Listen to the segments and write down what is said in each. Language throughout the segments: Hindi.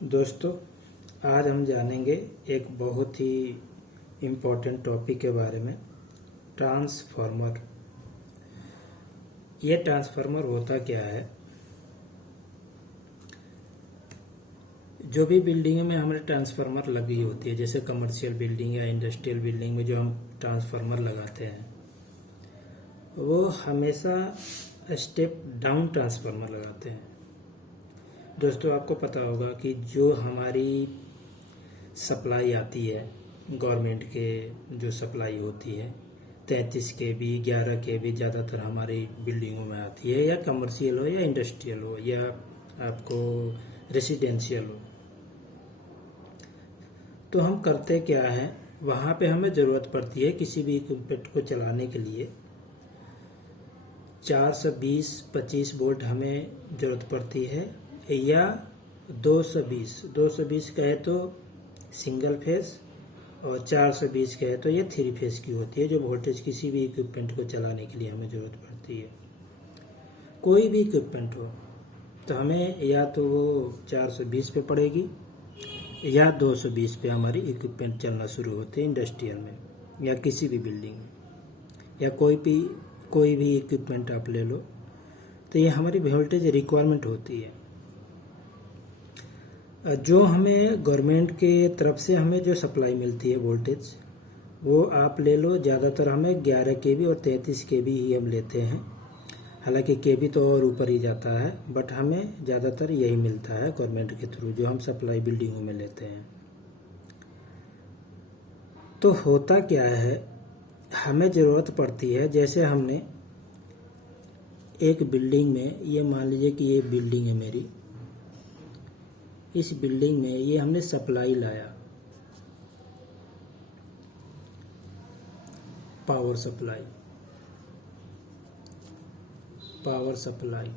दोस्तों, आज हम जानेंगे एक बहुत ही इम्पोर्टेंट टॉपिक के बारे में, ट्रांसफार्मर। ये ट्रांसफार्मर होता क्या है? जो भी बिल्डिंग में हमारे ट्रांसफार्मर लगी होती है, जैसे कमर्शियल बिल्डिंग या इंडस्ट्रियल बिल्डिंग में जो हम ट्रांसफार्मर लगाते हैं, वो हमेशा स्टेप डाउन ट्रांसफार्मर लगाते हैं। दोस्तों, आपको पता होगा कि जो हमारी सप्लाई आती है, गवर्नमेंट के जो सप्लाई होती है 33 kV 11 kV ज़्यादातर हमारी बिल्डिंगों में आती है, या कमर्शियल हो या इंडस्ट्रियल हो या आपको रेसिडेंशियल हो। तो हम करते क्या है, वहाँ पे हमें ज़रूरत पड़ती है किसी भी इक्विपमेंट को चलाने के लिए 420-25 वोल्ट हमें ज़रूरत पड़ती है, या 220 कहे तो सिंगल फेस, और 420 कहे तो ये 3 फेस की होती है, जो वोल्टेज किसी भी इक्विपमेंट को चलाने के लिए हमें ज़रूरत पड़ती है। कोई भी इक्विपमेंट हो तो हमें या तो वो 420 पे पड़ेगी या 220 पे हमारी इक्विपमेंट चलना शुरू होते हैं इंडस्ट्रियल में या किसी भी बिल्डिंग में, या कोई भी इक्विपमेंट आप ले लो, तो ये हमारी वोल्टेज रिक्वायरमेंट होती है। जो हमें गवर्नमेंट के तरफ से हमें जो सप्लाई मिलती है वोल्टेज, वो आप ले लो, ज़्यादातर हमें 11 kV और 33 kV ही हम लेते हैं। हालांकि kV तो और ऊपर ही जाता है, बट हमें ज़्यादातर यही मिलता है गवर्नमेंट के थ्रू, जो हम सप्लाई बिल्डिंगों में लेते हैं। तो होता क्या है, हमें ज़रूरत पड़ती है, जैसे हमने एक बिल्डिंग में, ये मान लीजिए कि ये बिल्डिंग है मेरी, इस बिल्डिंग में ये हमने सप्लाई लाया, पावर सप्लाई।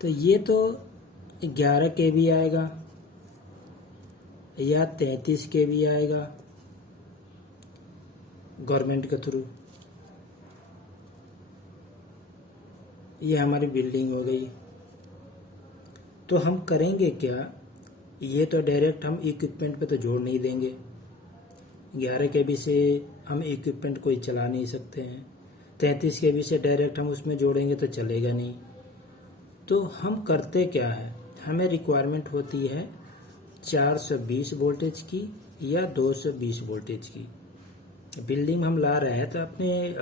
तो ये तो 11 kV आएगा या 33 kV आएगा गवर्नमेंट के थ्रू। ये हमारी बिल्डिंग हो गई। तो हम करेंगे क्या, ये तो डायरेक्ट हम इक्विपमेंट पे तो जोड़ नहीं देंगे, 11 kV से हम इक्विपमेंट कोई चला नहीं सकते हैं, 33 kV से डायरेक्ट हम उसमें जोड़ेंगे तो चलेगा नहीं। तो हम करते क्या है, हमें रिक्वायरमेंट होती है 420 वोल्टेज की या 220 वोल्टेज की। बिल्डिंग हम ला रहे हैं तो अपने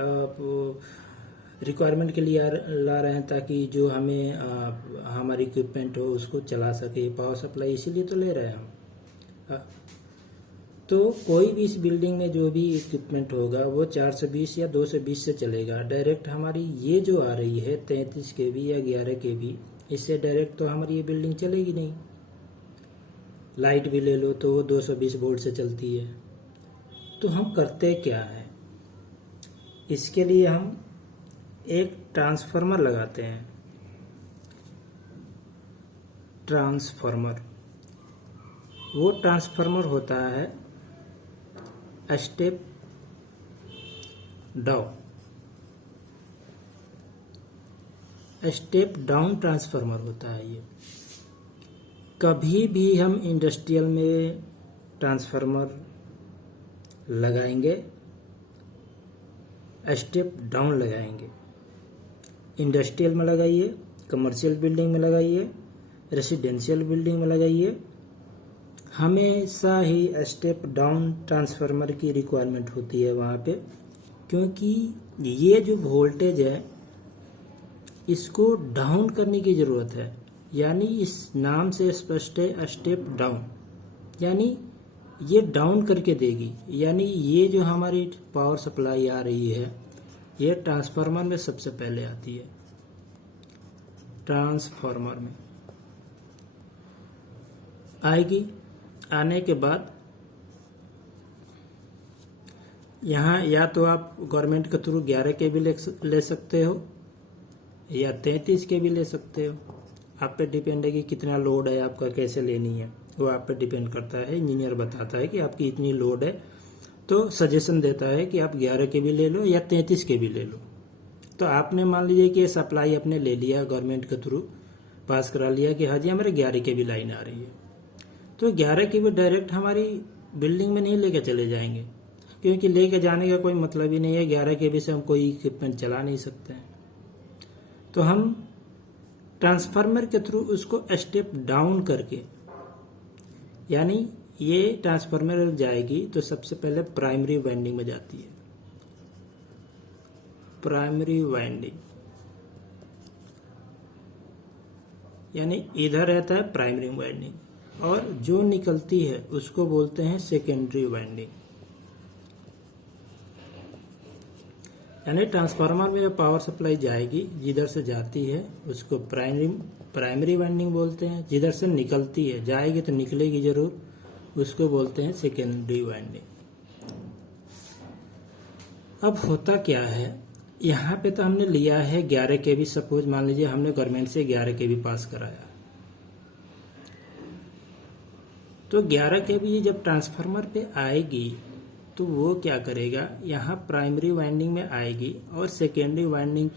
रिक्वायरमेंट के लिए ला रहे हैं, ताकि जो हमें हमारी इक्विपमेंट हो उसको चला सके, पावर सप्लाई इसीलिए तो ले रहे हैं हम। तो कोई भी इस बिल्डिंग में जो भी इक्विपमेंट होगा वो 420 या 220 से चलेगा। डायरेक्ट हमारी ये जो आ रही है 33 kV या 11 kV, इससे डायरेक्ट तो हमारी ये बिल्डिंग चलेगी नहीं। लाइट भी ले लो तो वो 220 वोल्ट से चलती है। तो हम करते क्या है, इसके लिए हम एक ट्रांसफार्मर लगाते हैं। वो ट्रांसफार्मर होता है स्टेप डाउन ट्रांसफार्मर होता है ये। कभी भी हम इंडस्ट्रियल में ट्रांसफार्मर लगाएंगे, स्टेप डाउन लगाएंगे। इंडस्ट्रियल में लगाइए, कमर्शियल बिल्डिंग में लगाइए, रेसिडेंशियल बिल्डिंग में लगाइए, हमेशा ही स्टेप डाउन ट्रांसफार्मर की रिक्वायरमेंट होती है वहाँ पे, क्योंकि ये जो वोल्टेज है इसको डाउन करने की ज़रूरत है। यानी इस नाम से स्पष्ट है स्टेप डाउन, यानी ये डाउन करके देगी। यानी ये जो हमारी पावर सप्लाई आ रही है ये ट्रांसफार्मर में सबसे पहले आती है। ट्रांसफार्मर में आएगी, आने के बाद यहाँ या तो आप गवर्नमेंट के थ्रू 11 kV ले सकते हो या 33 kV ले सकते हो। आप पे डिपेंड है कि कितना लोड है आपका, कैसे लेनी है, वो आप पे डिपेंड करता है। इंजीनियर बताता है कि आपकी इतनी लोड है, तो सजेशन देता है कि आप 11 kV ले लो या 33 kV ले लो। तो आपने मान लीजिए कि ये सप्लाई आपने ले लिया गवर्नमेंट के थ्रू पास करा लिया कि हाँ जी हमारे 11 केवी लाइन आ रही है, तो 11 केवी डायरेक्ट हमारी बिल्डिंग में नहीं लेके चले जाएंगे, क्योंकि लेके जाने का कोई मतलब ही नहीं है। 11 केवी से हम कोई इक्विपमेंट चला नहीं सकते हैं। तो हम ट्रांसफार्मर के थ्रू उसको स्टेप डाउन करके, यानी ये ट्रांसफार्मर जाएगी तो सबसे पहले प्राइमरी वाइंडिंग में जाती है। प्राइमरी वाइंडिंग यानी इधर रहता है प्राइमरी वाइंडिंग, और जो निकलती है उसको बोलते हैं सेकेंडरी वाइंडिंग। यानी ट्रांसफार्मर में पावर सप्लाई जाएगी, जिधर से जाती है उसको प्राइमरी वाइंडिंग बोलते हैं, जिधर से निकलती है, जाएगी तो निकलेगी जरूर, उसको बोलते हैं सेकेंडरी वाइंडिंग। अब होता क्या है, यहाँ पे तो हमने लिया है 11 केवी, सपोज मान लीजिए हमने गवर्नमेंट से 11 केवी पास कराया, तो 11 केवी जब ट्रांसफार्मर पे आएगी तो वो क्या करेगा, यहाँ प्राइमरी वाइंडिंग में आएगी और सेकेंडरी वाइंडिंग